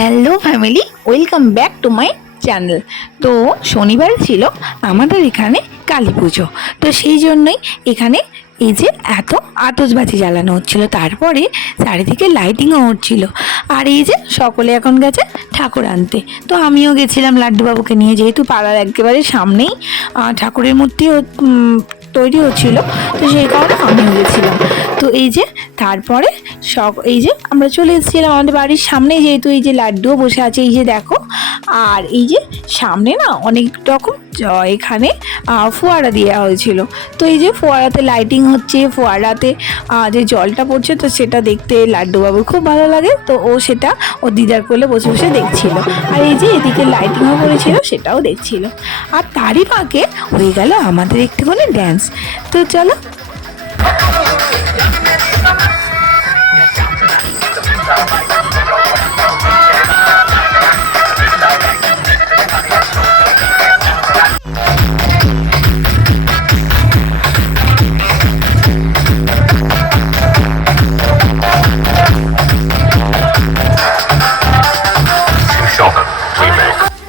Hello family, welcome back to my channel. তো শনিবার ছিল আমাদের এখানে কালী পুজো, তো সেই জন্যই এখানে এই যে এত আতশবাজি জ্বালানো হচ্ছিল, তারপরে চারিদিকে লাইটিংও হচ্ছিল। আর এই যে সকলে এখন গেছে ঠাকুর আনতে, তো আমিও গেছিলাম লাড্ডুবাবুকে নিয়ে, যেহেতু পাড়ার একেবারে সামনেই ঠাকুরের মূর্তি তৈরি হচ্ছিল, তো সেই কারণে আমিও গেছিলাম। তো এই যে তারপরে এই যে আমরা চলে এসেছিলাম আমাদের বাড়ির সামনে, যেহেতু এই যে লাড্ডুও বসে আছে, এই যে দেখো। আর এই যে সামনে না অনেক রকম এখানে ফোয়ারা দেওয়া হয়েছিল, তো এই যে ফোয়ারাতে লাইটিং হচ্ছে, ফোয়ারাতে যে জলটা পড়ছে, তো সেটা দেখতে লাড্ডুবাবুর খুব ভালো লাগে, তো ও সেটা ও দিদার কোলে বসে বসে দেখছিল। আর এই যে এদিকে লাইটিংও করেছিল, সেটাও দেখছিল। আর তারই ফাঁকে হয়ে গেল আমাদের একটুখানি ড্যান্স। তো চলো।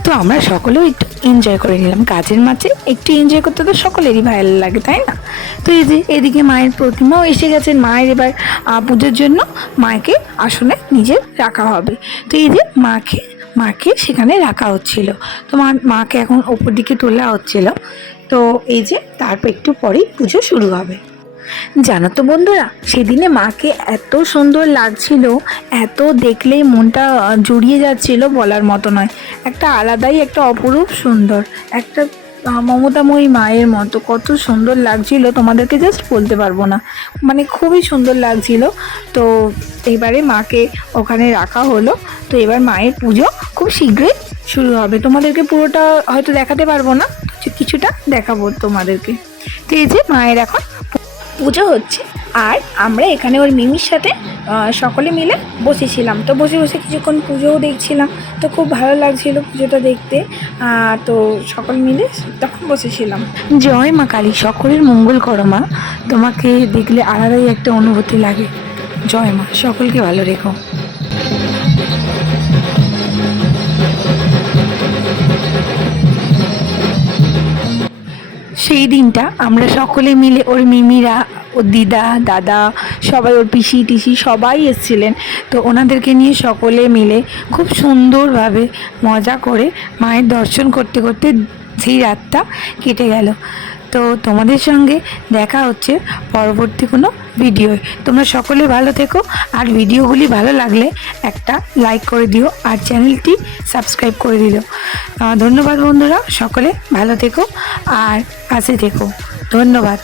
তো আমরা সকলেও একটু এনজয় করে নিলাম, কাজের মাঝে একটু এনজয় করতে তো সকলেরই ভালো লাগে, তাই না? তো এই যে এদিকে মায়ের প্রতিমাও এসে গেছেন। মায়ের এবার পুজোর জন্য মাকে আসনে নিজে রাখা হবে, তো এই যে মাকে সেখানে রাখা হচ্ছিল। তো মাকে এখন ওপর দিকে তোলা হচ্ছিল। তো এই যে তারপর একটু পরেই পুজো শুরু হবে। জানো তো বন্ধুরা, সেদিনে মাকে এত সুন্দর লাগছিল, এত দেখলেই মনটা জুড়িয়ে যাচ্ছিল, বলার মতো নয়। একটা আলাদাই একটা অপরূপ সুন্দর একটা মমতাময়ী মায়ের মতো কত সুন্দর লাগছিল, তোমাদেরকে জাস্ট বলতে পারবো না, মানে খুবই সুন্দর লাগছিল। তো এবারে মাকে ওখানে রাখা হলো। তো এবার মায়ের পুজো খুব শীঘ্রই শুরু হবে। তোমাদেরকে পুরোটা হয়তো দেখাতে পারবো না, কিছুটা দেখাবো তোমাদেরকে। তো এই যে মায়ের এখন পুজো হচ্ছে, আর আমরা এখানে ওর মিমির সাথে সকলে মিলে বসেছিলাম। তো বসে বসে কিছুক্ষণ পুজোও দেখছিলাম, তো খুব ভালো লাগছিল পুজোটা দেখতে। তো সকল মিলে তখন বসেছিলাম। জয় মা কালী, সকলের মঙ্গল করো মা, তোমাকে দেখলে আলাদাই একটা অনুভূতি লাগে। জয় মা, সকলকে ভালো রেখো। সেই দিনটা আমরা সকলে মিলে, ওর মিমিরা, ওর দিদা, দাদা, সবাই, ওর পিসি টিসি সবাই এসেছিলেন। তো ওনাদেরকে নিয়ে সকলে মিলে খুব সুন্দরভাবে মজা করে মায়ের দর্শন করতে করতে সেই রাতটা কেটে গেল। তো তোমাদের সঙ্গে দেখা হচ্ছে পরবর্তী কোনো ভিডিও। তোমরা সকলে ভালো থেকো, আর ভিডিওগুলি ভালো লাগলে একটা লাইক করে দিও, আর চ্যানেলটি সাবস্ক্রাইব করে দিও। ধন্যবাদ বন্ধুরা, সকলে ভালো থেকো আর পাশে থেকো। ধন্যবাদ।